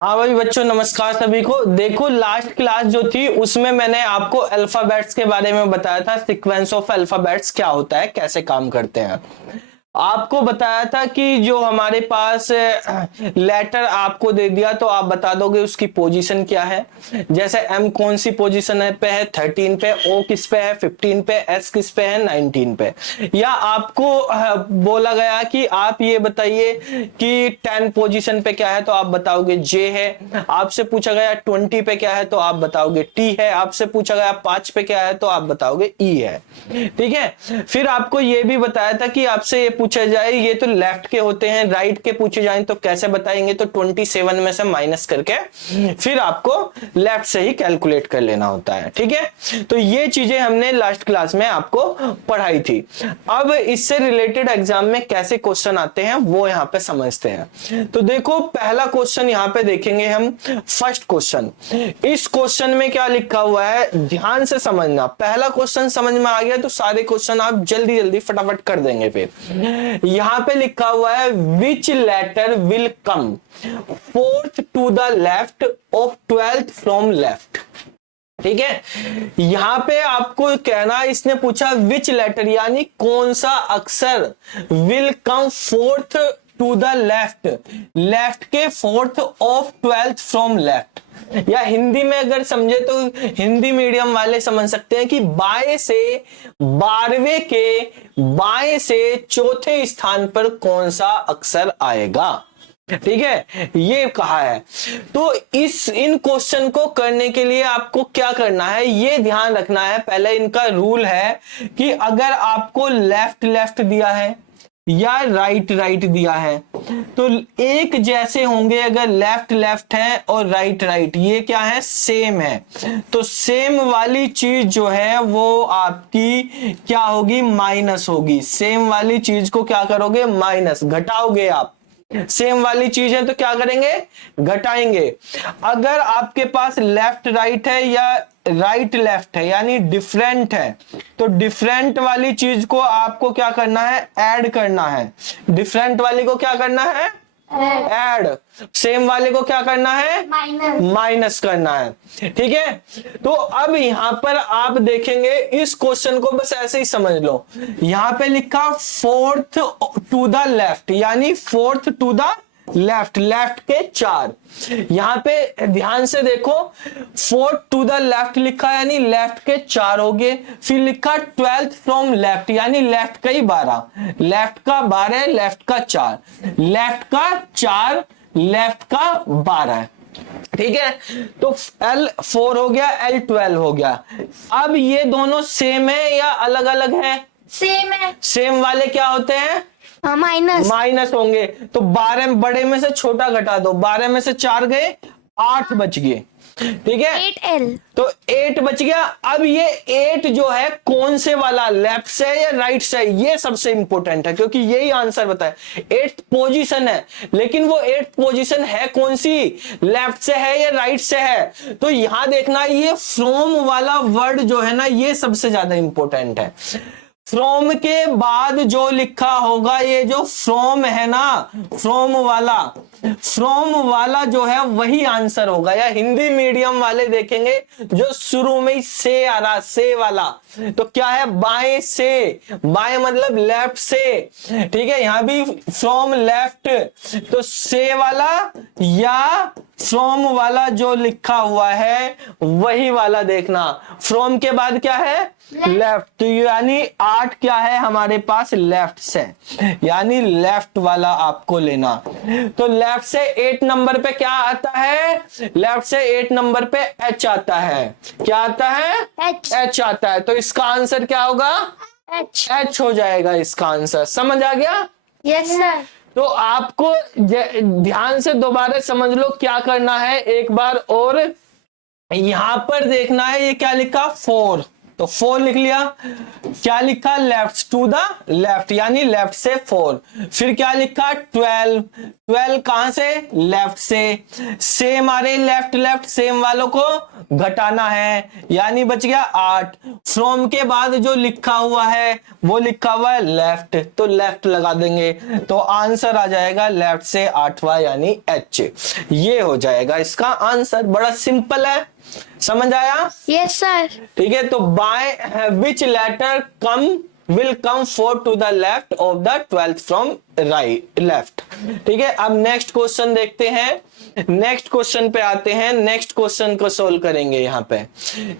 हाँ भाई बच्चों, नमस्कार सभी को। देखो, लास्ट क्लास जो थी उसमें मैंने आपको अल्फाबेट्स के बारे में बताया था। सीक्वेंस ऑफ अल्फाबेट्स क्या होता है, कैसे काम करते हैं। आपको बताया था कि जो हमारे पास लेटर आपको दे दिया तो आप बता दोगे उसकी पोजीशन क्या है। जैसे एम कौन सी पोजीशन है पे है, 13 पे, ओ किस पे है, 15 पे, एस किस पे है, 19 पे। या आपको बोला गया कि आप ये बताइए कि 10 पोजीशन पे क्या है तो आप बताओगे जे है। आपसे पूछा गया 20 पे क्या है तो आप बताओगे टी है। आपसे पूछा गया 5 पे क्या है तो आप बताओगे ई है। ठीक है। फिर आपको ये भी बताया था कि आपसे ये पूछा जाए ये तो लेफ्ट के होते हैं, राइट के पूछे जाए तो कैसे बताएंगे, तो 27 में से माइनस करके फिर आपको लेफ्ट से ही कैलकुलेट कर लेना होता है। ठीक है, तो ये चीजें हमने लास्ट क्लास में आपको पढ़ाई थी। अब इससे रिलेटेड एग्जाम में कैसे क्वेश्चन आते हैं वो यहां पे समझते हैं। तो देखो, पहला क्वेश्चन यहां पे देखेंगे हम। फर्स्ट क्वेश्चन, इस क्वेश्चन में क्या लिखा हुआ है ध्यान से समझना। पहला क्वेश्चन समझ में आ गया तो सारे क्वेश्चन आप जल्दी जल्दी फटाफट कर देंगे। फिर यहां पे लिखा हुआ है which letter will come fourth to the left of 12th from left. ठीक है, यहां पे आपको कहना, इसने पूछा विच लेटर यानी कौन सा अक्षर will come fourth to the left, left के fourth of 12th from left. या हिंदी में अगर समझे तो हिंदी मीडियम वाले समझ सकते हैं कि बाएं से 12वें के बाएं से चौथे स्थान पर कौन सा अक्षर आएगा। ठीक है, ये कहा है। तो इन क्वेश्चन को करने के लिए आपको क्या करना है ये ध्यान रखना है। पहले इनका रूल है कि अगर आपको लेफ्ट लेफ्ट दिया है या राइट राइट दिया है तो एक जैसे होंगे। अगर लेफ्ट लेफ्ट है और राइट राइट, ये क्या है, सेम है, तो सेम वाली चीज जो है वो आपकी क्या होगी, माइनस होगी। सेम वाली चीज को क्या करोगे, माइनस, घटाओगे आप। सेम वाली चीज है तो क्या करेंगे, घटाएंगे। अगर आपके पास लेफ्ट राइट है या राइट लेफ्ट है यानी डिफरेंट है, तो डिफरेंट वाली चीज को आपको क्या करना है, ऐड करना है। डिफरेंट वाली को क्या करना है, ऐड। सेम वाले को क्या करना है, माइनस करना है। ठीक है, तो अब यहां पर आप देखेंगे इस क्वेश्चन को बस ऐसे ही समझ लो। यहां पे लिखा फोर्थ टू द लेफ्ट यानी fourth to the left, left के 4। यहां पे ध्यान से देखो, फोर्थ टू द लेफ्ट लिखा यानी लेफ्ट के 4 हो गए। फिर लिखा 12th फ्रॉम लेफ्ट यानी लेफ्ट का ही 12, लेफ्ट का 12, लेफ्ट का 4, लेफ्ट का 4, लेफ्ट का 12। ठीक है, तो L4 हो गया, L12 हो गया। अब ये दोनों सेम है या अलग अलग है, सेम है। सेम वाले क्या होते हैं, माइनस माइनस होंगे। तो 12 बड़े में से छोटा घटा दो, 12 में से 4 गए, 8 बच गए। ठीक है, 8L तो 8 बच गया। अब ये 8 जो है कौन से वाला, लेफ्ट से या राइट से, ये सबसे इंपॉर्टेंट है क्योंकि यही आंसर बताए। 8th पोजीशन है, लेकिन वो 8th पोजीशन है कौन सी, लेफ्ट से है या राइट से है। तो यहां देखना, ये फ्रॉम वाला वर्ड जो है ना ये सबसे ज्यादा इंपॉर्टेंट है। फ्रॉम के बाद जो लिखा होगा, ये जो फ्रॉम है ना, फ्रॉम वाला जो है वही आंसर होगा। या हिंदी मीडियम वाले देखेंगे जो शुरू में ही से आ रहा, से वाला, तो क्या है, बाएं से, बाएं मतलब लेफ्ट से। ठीक है, यहां भी फ्रॉम लेफ्ट, तो से वाला या फ्रॉम वाला जो लिखा हुआ है वही वाला देखना। फ्रॉम के बाद क्या है, लेफ्ट, तो यानी 8 क्या है हमारे पास, लेफ्ट से, यानी लेफ्ट वाला आपको लेना। तो लेफ्ट से 8 नंबर पे क्या आता है, लेफ्ट से 8 नंबर पे H आता है। क्या आता है, H आता है। तो इसका आंसर क्या होगा, H हो जाएगा इसका आंसर। समझ आ गया, यस सर। तो आपको ध्यान से दोबारा समझ लो क्या करना है एक बार और। यहां पर देखना है ये क्या लिखा, 4, तो 4 लिख लिया। क्या लिखा, लेफ्ट टू द लेफ्ट, यानी लेफ्ट से 4। फिर क्या लिखा, 12। 12 कहां से, लेफ्ट से। सेम आ रही लेफ्ट लेफ्ट, सेम वालों को घटाना है, यानी बच गया 8। फ्रॉम के बाद जो लिखा हुआ है वो लिखा हुआ है लेफ्ट, तो लेफ्ट लगा देंगे, तो आंसर आ जाएगा लेफ्ट से 8वां, यानी एच। ये हो जाएगा इसका आंसर। बड़ा सिंपल है, समझ आया? Yes sir. ठीक है, तो by which letter come will come 4 to the left of the 12th from right left. ठीक है, अब नेक्स्ट क्वेश्चन देखते हैं। नेक्स्ट क्वेश्चन पे आते हैं, नेक्स्ट क्वेश्चन को सोल्व करेंगे। यहाँ पे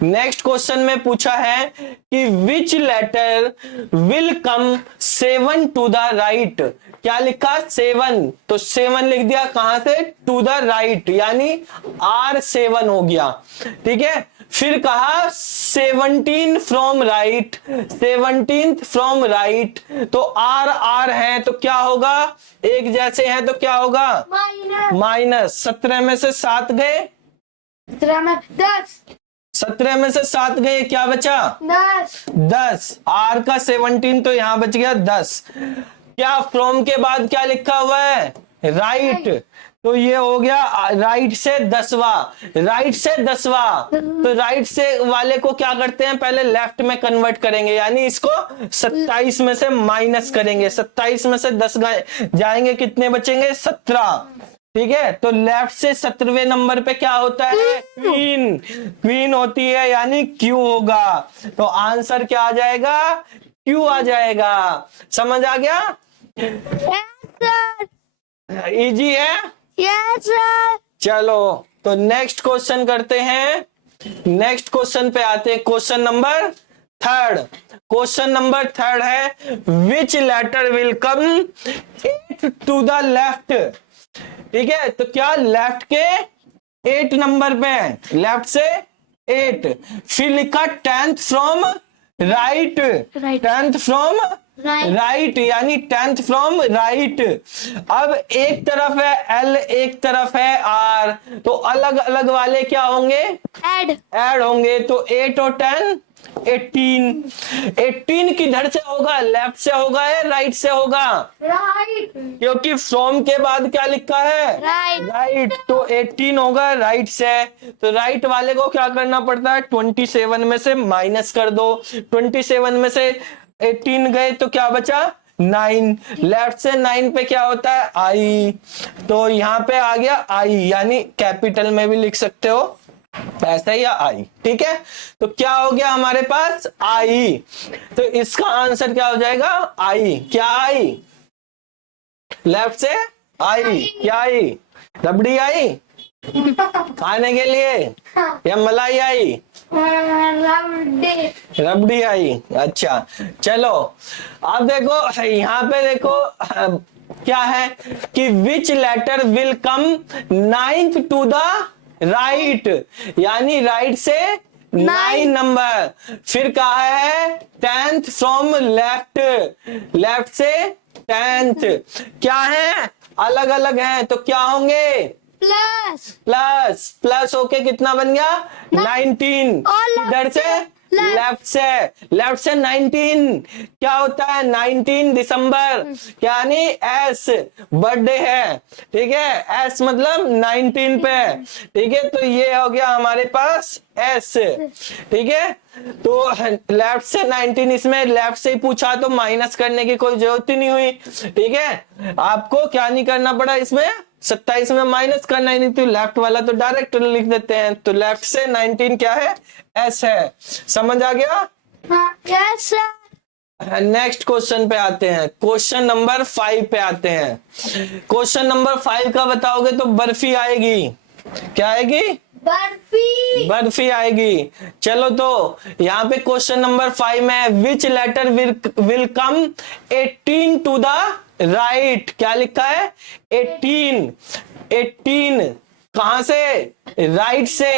नेक्स्ट क्वेश्चन में पूछा है कि which letter will come 7 to the right. क्या लिखा, 7, तो 7 लिख दिया, कहां से, टू द राइट, यानी R7 हो गया। ठीक है, फिर कहा 17 from right, 17th from right, तो R R है तो क्या होगा, एक जैसे हैं तो क्या होगा, माइनस। 17 में से 7 गए, 10 17 में से 7 गए, क्या बचा, 10। R का 17 तो यहां बच गया 10। क्या फ्रॉम के बाद क्या लिखा हुआ है, राइट, तो ये हो गया राइट से 10वां, राइट से 10वां, तो राइट से वाले को क्या करते हैं, पहले लेफ्ट में कन्वर्ट करेंगे, यानी इसको 27 में से माइनस करेंगे। 27 में से 10 जाएंगे, कितने बचेंगे, 17। ठीक है, तो लेफ्ट से 17वें नंबर पे क्या होता है, क्वीन, क्वीन होती है, यानी क्यू होगा। तो आंसर क्या आ जाएगा, क्यू आ जाएगा। समझ आ गया, इजी है। Yes sir. चलो, तो नेक्स्ट क्वेश्चन करते हैं। नेक्स्ट क्वेश्चन पे आते हैं, क्वेश्चन नंबर 3। क्वेश्चन नंबर 3 है which letter will come 8 to the left. ठीक है, तो क्या लेफ्ट के 8 नंबर पे, लेफ्ट से 8। फिर लिखा 10th from right, 10th from right, यानी 10th फ्रॉम राइट। अब एक तरफ है L, एक तरफ है R, तो अलग अलग वाले क्या होंगे, ऐड होंगे। तो 8 और 10 18। 18 किधर से होगा, लेफ्ट से होगा या राइट से होगा, राइट, क्योंकि फ्रॉम के बाद क्या लिखा है, राइट, तो 18 होगा राइट से। तो राइट वाले को क्या करना पड़ता है, 27 में से माइनस कर दो। 27 में से 18 गए तो क्या बचा, 9। लेफ्ट से 9 पे क्या होता है, आई, तो यहां पे आ गया आई, यानी कैपिटल में भी लिख सकते हो ऐसा ही, या आई। ठीक है, तो क्या हो गया हमारे पास, आई। तो इसका आंसर क्या हो जाएगा, आई। क्या आई, लेफ्ट से आई, क्या आई, रबड़ी आई खाने के लिए, या मलाई आई, रबड़ी आई। अच्छा, चलो अब देखो, यहाँ पे देखो क्या है कि which letter will come 9th to the right, यानी राइट से 9 नंबर। फिर कहा है 10th फ्रॉम लेफ्ट, लेफ्ट से 10th। क्या है, अलग अलग है, तो क्या होंगे, प्लस प्लस होके कितना बन गया, 19। इधर से लेफ्ट से 19 क्या होता है, 19 दिसंबर, यानी एस, बर्थडे है। ठीक है, एस मतलब 19 पे। ठीक है, तो ये हो गया हमारे पास एस। ठीक है, तो लेफ्ट से 19, इसमें लेफ्ट से ही पूछा तो माइनस करने की कोई जरूरत ही नहीं हुई। ठीक है, आपको क्या नहीं करना पड़ा, इसमें 27 में माइनस करना ही नहीं, तो लेफ्ट वाला तो डायरेक्ट लिख देते हैं। तो लेफ्ट से 19 क्या है, एस है। समझ आ गया, यस सर। नेक्स्ट क्वेश्चन पे आते हैं, क्वेश्चन नंबर 5 पे आते हैं। क्वेश्चन नंबर 5 का बताओगे तो बर्फी आएगी। क्या आएगी, बर्फी आएगी। चलो, तो यहाँ पे क्वेश्चन नंबर 5 में which letter will come 18 to the right. क्या लिखा है, 18। 18 कहां से, राइट से।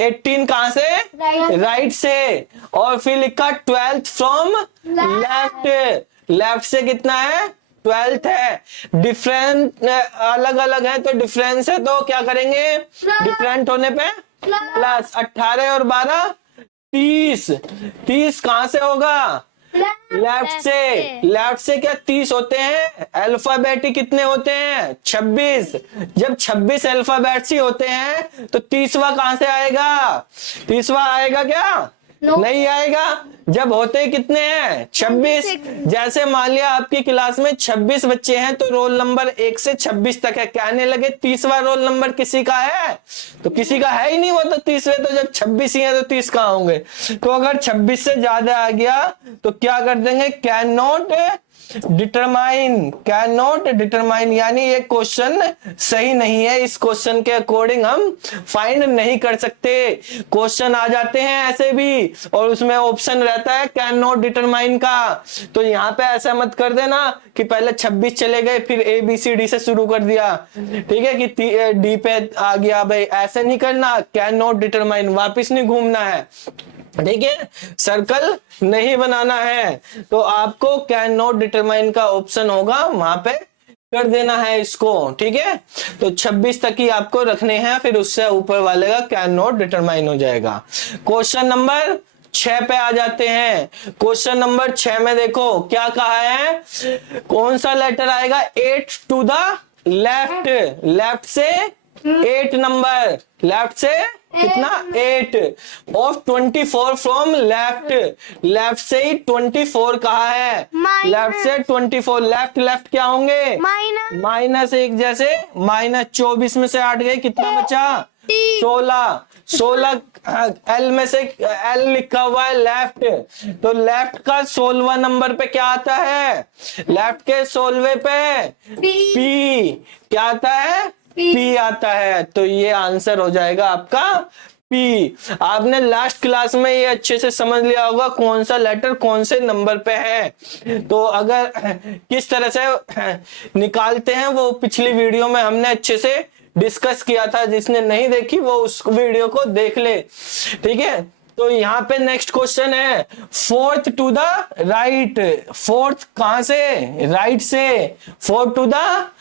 18 कहां से, राइट से। और फिर लिखा 12th फ्रॉम लेफ्ट, लेफ्ट से कितना है, 12th है। डिफरेंट अलग अलग है तो डिफरेंस है, तो क्या करेंगे, डिफरेंट होने पे प्लस। 18 और 12 30, 30 कहां से होगा? लेफ्ट से। लेफ्ट से क्या 30 होते हैं? अल्फाबेट कितने होते हैं? 26। जब 26 अल्फाबेट्स ही होते हैं तो 30वां कहां से आएगा? 30वां आएगा क्या? No. नहीं आएगा। जब होते ही कितने हैं? 26। जैसे मान लिया आपकी क्लास में 26 बच्चे हैं तो रोल नंबर 1 से 26 तक है, कहने लगे 30वां रोल नंबर किसी का है? तो किसी का है ही नहीं, वो तो 30वें, तो जब 26 ही है तो 30 कहां होंगे? तो अगर 26 से ज्यादा आ गया तो क्या कर देंगे? Can not determine. Can not determine यानी ये क्वेश्चन सही नहीं है, इस क्वेश्चन के अकॉर्डिंग हम फाइंड नहीं कर सकते। क्वेश्चन आ जाते हैं ऐसे भी और उसमें ऑप्शन रहता है कैन नॉट डिटरमाइन का, तो यहाँ पे ऐसा मत कर देना कि पहले 26 चले गए फिर ABCD से शुरू कर दिया, ठीक है, कि डी पे आ गया भाई, ऐसे नहीं करना। कैन नॉट डिटरमाइन वापिस नहीं घूमना है, ठीक है, सर्कल नहीं बनाना है। तो आपको कैन नॉट डिटरमाइन का ऑप्शन होगा, वहां पे कर देना है इसको, ठीक है। तो 26 तक ही आपको रखने हैं, फिर उससे ऊपर वाले का कैन नॉट डिटरमाइन हो जाएगा। क्वेश्चन नंबर 6 पे आ जाते हैं। क्वेश्चन नंबर 6 में देखो क्या कहा है, कौन सा लेटर आएगा? 8 टू द लेफ्ट, लेफ्ट से 8 नंबर, लेफ्ट से कितना? 8 ऑफ 24 फ्रॉम लेफ्ट, लेफ्ट से ही 24 कहा है, लेफ्ट से 24, लेफ्ट लेफ्ट क्या होंगे? -1, जैसे -24 में से 8 गए, कितना बचा? 16, 16 एल में से एल लिखा हुआ है लेफ्ट, तो लेफ्ट का 16वां नंबर पे क्या आता है? लेफ्ट के 16वें पे पी क्या आता है? पी आता है, तो ये आंसर हो जाएगा आपका पी। आपने लास्ट क्लास में ये अच्छे से समझ लिया होगा कौन सा लेटर कौन से नंबर पे है। तो अगर किस तरह से निकालते हैं वो पिछली वीडियो में हमने अच्छे से डिस्कस किया था, जिसने नहीं देखी वो उस वीडियो को देख ले, ठीक है। तो यहाँ पे नेक्स्ट क्वेश्चन है, 4th to the right, 4th कहां से? राइट से, 4 to the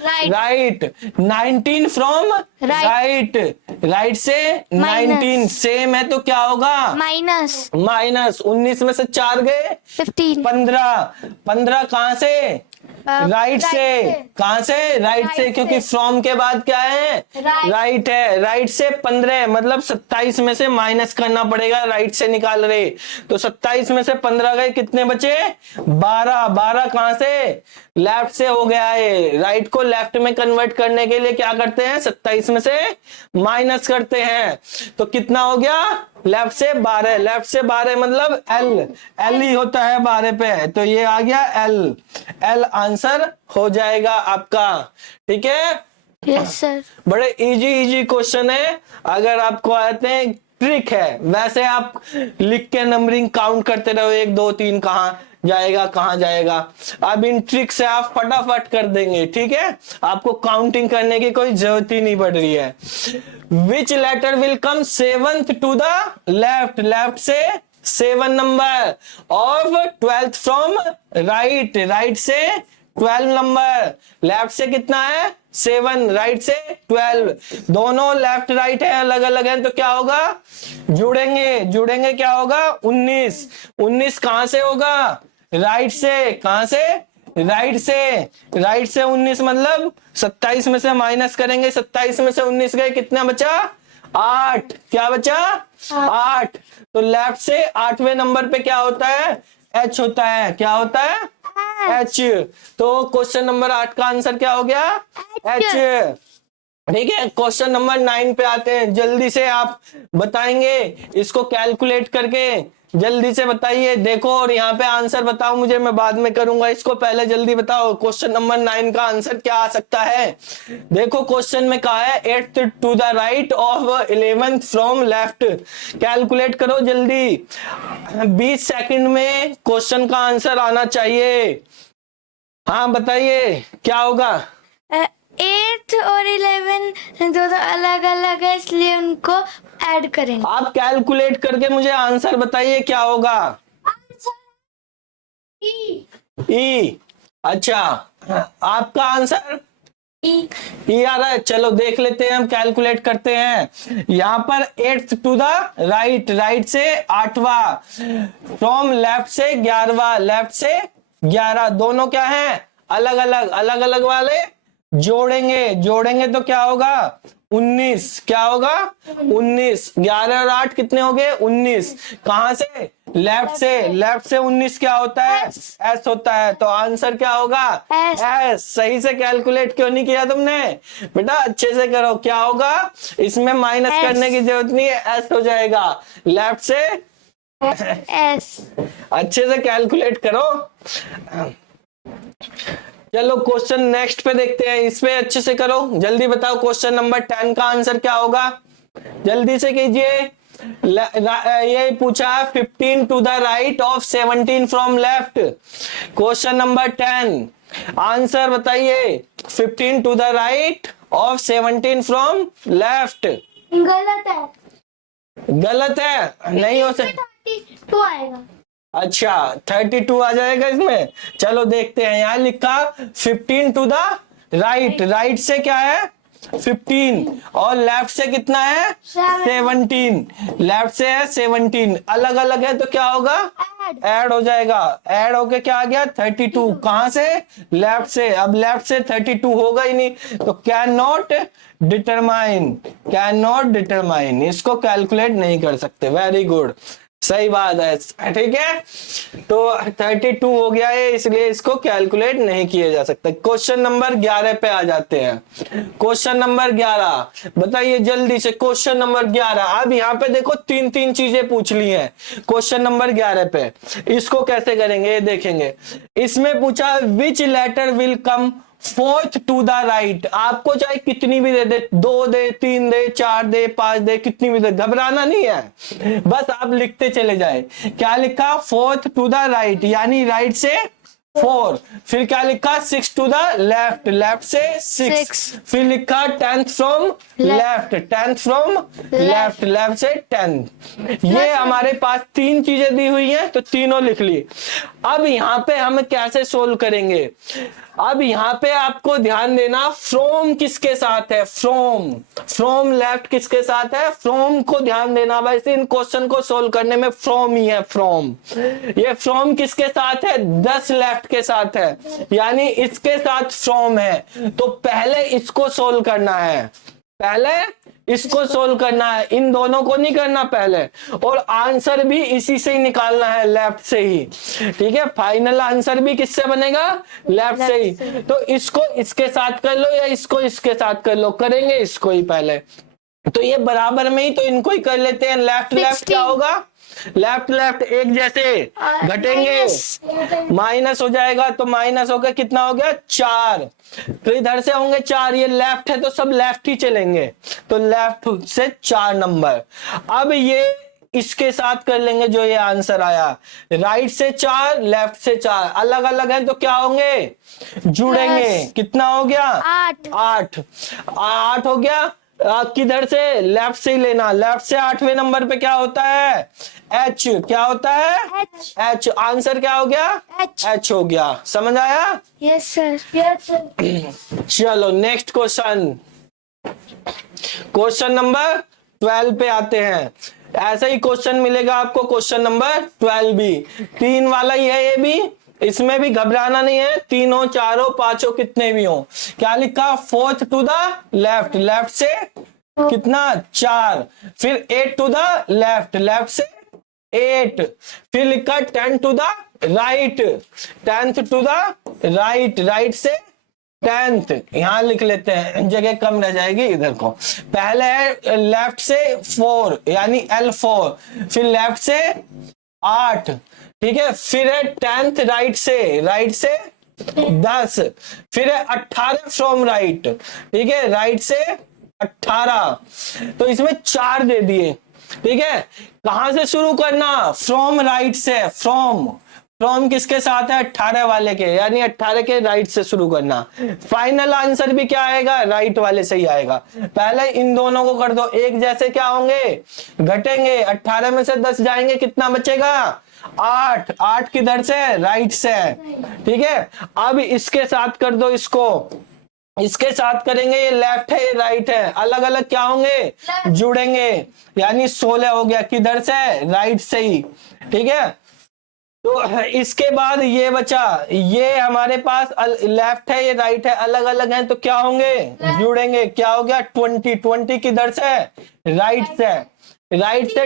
right, 19 from right, right से 19 सेम है तो क्या होगा? माइनस। 19 में से 4 गए 15, 15 कहां से? राइट से, कहां से? राइट से, क्योंकि फ्रॉम के बाद क्या है? राइट है, राइट से 15 मतलब 27 में से माइनस करना पड़ेगा, राइट से निकाल रहे, तो 27 में से 15 गए, कितने बचे? 12, 12 कहां से? लेफ्ट से हो गया है, राइट को लेफ्ट में कन्वर्ट करने के लिए क्या करते हैं? 27 में से माइनस करते हैं, तो कितना हो गया? लेफ्ट से 12, लेफ्ट से 12 मतलब एल, एल ही होता है 12 पे, तो ये आ गया एल, एल आंसर हो जाएगा आपका, ठीक है। Yes sir. बड़े इजी इजी क्वेश्चन है, अगर आपको आते हैं, ट्रिक है, वैसे आप लिख के नंबरिंग काउंट करते रहो 1 2 3 कहाँ जाएगा कहाँ जाएगा, अब इन ट्रिक से आप फटाफट कर देंगे, ठीक है, आपको काउंटिंग करने की कोई जरूरत ही नहीं पड़ रही है। Which letter will come 7th to the left, left से 7 नंबर, of 12th from right, right से 12 नंबर, लेफ्ट से कितना है? 7, राइट से 12, दोनों लेफ्ट राइट है, अलग अलग है, तो क्या होगा? जुड़ेंगे, जुड़ेंगे क्या होगा? 19, 19 कहां से होगा? राइट से, कहां से? राइट से, राइट से 19 मतलब 27 में से माइनस करेंगे, 27 में से 19 गए, कितना बचा? 8, क्या बचा? 8, तो लेफ्ट से 8वें नंबर पे क्या होता है? एच होता है, क्या होता है? एच, तो क्वेश्चन नंबर 8 का आंसर क्या हो गया? एच, ठीक है। क्वेश्चन नंबर 9 पे आते हैं, जल्दी से आप बताएंगे इसको कैलकुलेट करके, जल्दी से बताइए, देखो, और यहाँ पे आंसर बताओ मुझे, मैं बाद में करूंगा इसको, पहले जल्दी बताओ क्वेश्चन नंबर 9 का आंसर क्या आ सकता है। देखो क्वेश्चन में कहा है 8th to the right of 11th from left, calculate करो जल्दी, 20 सेकंड में क्वेश्चन का आंसर आना चाहिए। हाँ बताइए क्या होगा? 8 और 11 दोनों अलग अलग है, इसलिए उनको ऐड करेंगे। आप कैलकुलेट करके मुझे आंसर बताइए क्या होगा? ई, अच्छा, आपका आंसर ई आ रहा है, चलो देख लेते हैं, हम कैलकुलेट करते हैं। यहाँ पर 8th to the right, right से 8वां, फ्रॉम लेफ्ट से 11वां, लेफ्ट से 11, दोनों क्या है अलग अलग, अलग अलग वाले जोड़ेंगे, जोड़ेंगे तो क्या होगा 19, क्या होगा 19, 11 और 8 कितने हो गए 19, कहां से लेफ्ट से, लेफ्ट से 19 क्या होता है एस होता है, तो आंसर क्या होगा एस। सही से कैलकुलेट क्यों नहीं किया तुमने बेटा, अच्छे से करो, क्या होगा इसमें माइनस करने की जरूरत नहीं है, एस हो जाएगा, लेफ्ट से एस। अच्छे से कैलकुलेट करो। चलो क्वेश्चन नेक्स्ट पे देखते हैं, इस पे अच्छे से करो, जल्दी बताओ क्वेश्चन नंबर 10 का आंसर क्या होगा, जल्दी से कीजिए। ये पूछा 15 to the right of 17 from left, question number 10, answer बताइए 15 to the right of 17 from left. गलत है, गलत है, नहीं हो सकता, 32 आएगा। अच्छा 32 आ जाएगा इसमें, चलो देखते हैं। यहाँ लिखा 15 टू द राइट, राइट से क्या है 15 और लेफ्ट से कितना है 17, लेफ्ट से है 17, अलग अलग है तो क्या होगा ऐड हो जाएगा, ऐड होके क्या आ गया 32, कहां से लेफ्ट से, अब लेफ्ट से 32 होगा ही नहीं तो can not determine, can not determine, इसको कैलकुलेट नहीं कर सकते। वेरी गुड, सही बात है, ठीक है, तो 32 हो गया है इसलिए इसको कैलकुलेट नहीं किया जा सकता। क्वेश्चन नंबर 11 पे आ जाते हैं, क्वेश्चन नंबर 11 बताइए जल्दी से, क्वेश्चन नंबर 11। अब यहाँ पे देखो तीन तीन चीजें पूछ ली हैं क्वेश्चन नंबर 11 पे, इसको कैसे करेंगे ये देखेंगे। इसमें पूछा which letter will come fourth to the right, आपको चाहे कितनी भी दे, 2 दे, 3 दे, 4 दे, 5 दे, कितनी भी दे, घबराना नहीं है, बस आप लिखते चले जाए। क्या लिखा फोर्थ टू द राइट, यानी राइट से 4, फिर क्या लिखा 6 टू द लेफ्ट, लेफ्ट से 6, फिर लिखा 10th from left, 10th from left, left से 10। ये हमारे पास तीन चीजें दी हुई हैं तो तीनों लिख ली। अब यहाँ पे हम कैसे सोल्व करेंगे, अब यहाँ पे आपको ध्यान देना फ्रॉम किसके साथ है, फ्रॉम, फ्रॉम लेफ्ट किसके साथ है, फ्रॉम को ध्यान देना, वैसे इन क्वेश्चन को सोल्व करने में फ्रॉम ही है, फ्रॉम, ये फ्रॉम किसके साथ है 10 लेफ्ट के साथ है, यानी इसके साथ फ्रॉम है, तो पहले इसको सोल्व करना है, पहले इसको सोल्व करना है, इन दोनों को नहीं करना पहले, और आंसर भी इसी से ही निकालना है लेफ्ट से ही, ठीक है, फाइनल आंसर भी किससे बनेगा लेफ्ट से ही। तो इसको इसके साथ कर लो या इसको इसके साथ कर लो, करेंगे इसको ही पहले, तो ये बराबर में ही तो इनको ही कर लेते हैं। लेफ्ट लेफ्ट क्या होगा, लेफ्ट लेफ्ट एक जैसे घटेंगे, माइनस हो जाएगा, तो माइनस हो गया कितना हो गया 4, तो इधर से होंगे 4, ये लेफ्ट है तो सब लेफ्ट ही चलेंगे, तो लेफ्ट से 4 नंबर। अब ये इसके साथ कर लेंगे जो ये आंसर आया, राइट से 4 लेफ्ट से 4, अलग अलग है तो क्या होंगे जुड़ेंगे, कितना हो गया 8, 8 हो गया, किधर से लेफ्ट से ही लेना, लेफ्ट से 8वें नंबर पे क्या होता है एच, क्या होता है एच, आंसर क्या हो गया एच हो गया, समझ आया यस सर, यस सर। चलो नेक्स्ट क्वेश्चन, क्वेश्चन नंबर 12 पे आते हैं। ऐसा ही क्वेश्चन मिलेगा आपको क्वेश्चन नंबर 12 भी, 3 वाला ही है ये भी, इसमें भी घबराना नहीं है, 3 हो 4 हो 5 हो कितने भी हो। क्या लिखा fourth to the left, left से कितना 4, फिर 8 टू द लेफ्ट, लेफ्ट से 8, फिर लिखा 10 to the right, 10th to the right, right से 10th, यहां लिख लेते हैं जगह कम रह जाएगी इधर को। पहले है लेफ्ट से 4 यानी L4, फिर लेफ्ट से 8, ठीक है, फिर है 10th राइट से 10, फिर है 18 फ्रॉम राइट, ठीक है, राइट से 18, तो इसमें 4 दे दिए, ठीक है। कहां से शुरू करना, फ्रॉम राइट से, फ्रॉम, फ्रॉम किसके साथ है 18 वाले के, यानी 18 के राइट से शुरू करना, फाइनल आंसर भी क्या आएगा राइट वाले से ही आएगा। पहले इन दोनों को कर दो, एक जैसे क्या होंगे घटेंगे, 18 में से 10 जाएंगे कितना बचेगा 8, 8 किधर से राइट से, ठीक है। अब इसके साथ कर दो इसको, इसके साथ करेंगे, ये लेफ्ट है ये राइट है, अलग अलग क्या होंगे, जुड़ेंगे, यानी 16 हो गया, किधर से, राइट से ही, ठीक है। तो इसके बाद ये बचा, ये हमारे पास लेफ्ट है ये राइट है, अलग अलग हैं तो क्या होंगे, जुड़ेंगे, क्या हो गया 20, 20 किधर से, राइट से, राइट से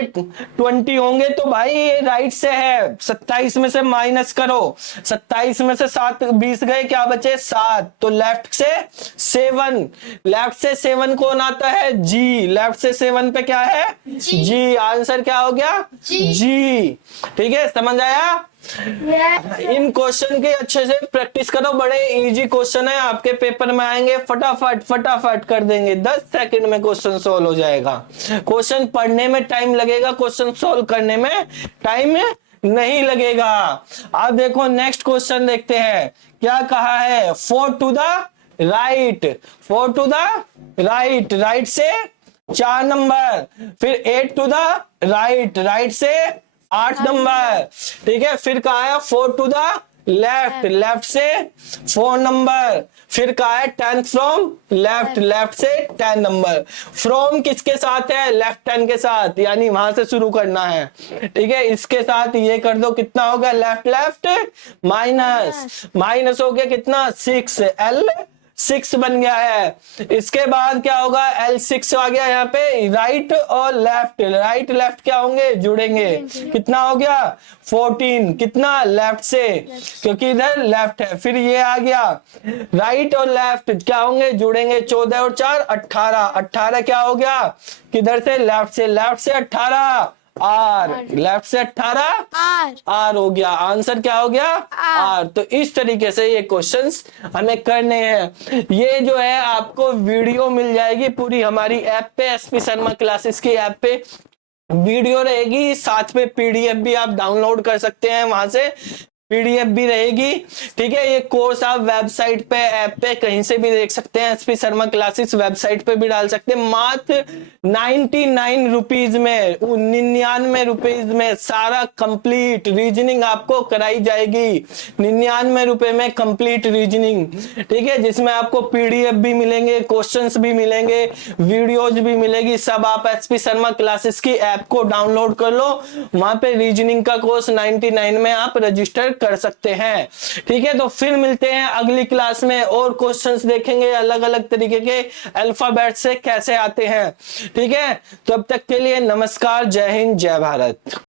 20 होंगे तो भाई ये राइट से है, 27 में से माइनस करो, 27 में से 7 20 गए, क्या बचे 7, तो लेफ्ट से 7, लेफ्ट से 7 कौन आता है, जी, लेफ्ट से 7 पे क्या है, जी, आंसर क्या हो गया, जी, ठीक है, समझ आया। इन क्वेश्चन के अच्छे से प्रैक्टिस करो, बड़े इजी क्वेश्चन है, आपके पेपर में आएंगे, फटाफट फटाफट कर देंगे, 10 सेकंड में क्वेश्चन सॉल्व हो जाएगा। क्वेश्चन पढ़ने में टाइम लगेगा, क्वेश्चन सॉल्व करने में टाइम नहीं लगेगा। अब देखो नेक्स्ट क्वेश्चन देखते हैं, क्या कहा है, 4 to the right, 4 to the right, right से 4 नंबर, फिर 8 टू द राइट, राइट से 8 नंबर, ठीक है, फिर कहा है 4 टू द लेफ्ट, लेफ्ट से 4 नंबर, फिर कहा है 10 फ्रॉम लेफ्ट, लेफ्ट से 10 नंबर, फ्रॉम किसके साथ है, लेफ्ट 10 के साथ, यानी वहां से शुरू करना है, ठीक है, इसके साथ ये कर दो, कितना हो गया, लेफ्ट लेफ्ट माइनस, माइनस हो गया कितना 6, L 6 बन गया है। इसके बाद क्या होगा, L6 आ गया यहाँ पे, राइट और लेफ्ट, राइट लेफ्ट क्या होंगे, जुड़ेंगे, कितना हो गया 14, कितना लेफ्ट से, क्योंकि इधर लेफ्ट है, फिर ये आ गया राइट और लेफ्ट क्या होंगे, जुड़ेंगे, 14 और 4 18, 18 क्या हो गया, किधर से, लेफ्ट से, लेफ्ट से 18 आर, लेफ्ट से 18 आर हो गया, आंसर क्या हो गया आर। तो इस तरीके से ये क्वेश्चंस हमें करने हैं। ये जो है आपको वीडियो मिल जाएगी पूरी हमारी ऐप पे, एसपी शर्मा क्लासेस की ऐप पे वीडियो रहेगी, साथ में पीडीएफ भी आप डाउनलोड कर सकते हैं, वहां से पीडीएफ भी रहेगी, ठीक है। ये कोर्स आप वेबसाइट पे, ऐप पे कहीं से भी देख सकते हैं, एसपी शर्मा क्लासेस वेबसाइट पे भी डाल सकते हैं, मात्र 99 रुपीज में, 99 रुपीज में सारा कंप्लीट रीजनिंग आपको कराई जाएगी, 99 रुपए में कंप्लीट रीजनिंग, ठीक है, जिसमें आपको पीडीएफ भी मिलेंगे, क्वेश्चंस भी मिलेंगे, वीडियोज भी मिलेगी, सब आप एसपी शर्मा क्लासेस की ऐप को डाउनलोड कर लो, वहां पे रीजनिंग का कोर्स 99 में आप रजिस्टर कर सकते हैं, ठीक है। तो फिर मिलते हैं अगली क्लास में, और क्वेश्चंस देखेंगे अलग अलग तरीके के अल्फाबेट से कैसे आते हैं, ठीक है। तो अब तक के लिए नमस्कार, जय हिंद, जय भारत।